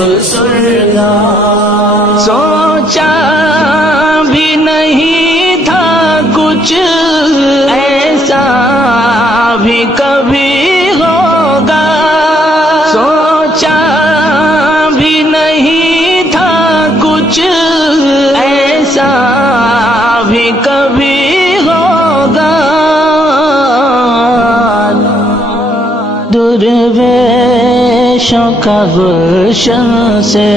افسردہ، سوچا بھی نہیں تھا کچھ ایسا بھی کبھی ہوگا، سوچا بھی نہیں تھا کچھ ایسا بھی کبھی ہوگا، درویشوں کا گلشن سے،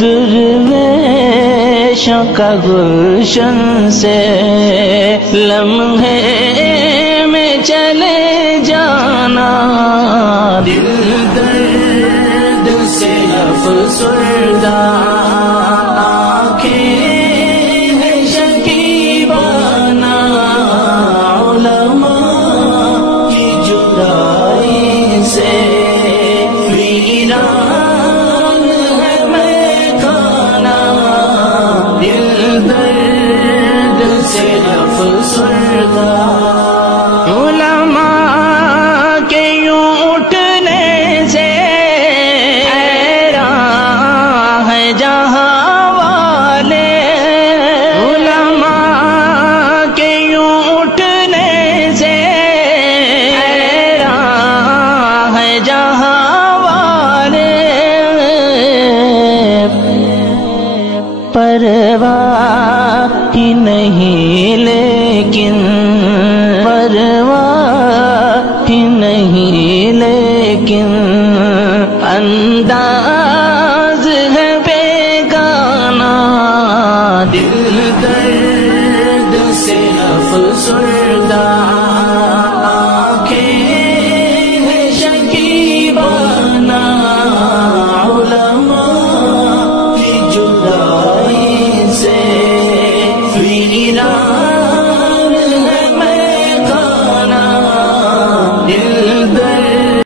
درویشوں کا گلشن سے لمحے میں چلے جانا، دل درد سے افسردہ، آنکھیں ہیں شکیبانہ، علماء کی جدائی سے ویران ہے میخانہ، دل درد سے افسردہ، علماء کے یوں اٹھنے سے حیران ہے جہاں والے، علماء کے یوں اٹھنے سے حیران ہے جہاں والے، پرواہ ہی نہیں لیکن، پرواہ ہی نہیں لیکن انداز ہے بیگانہ، دل درد سے افسردہ،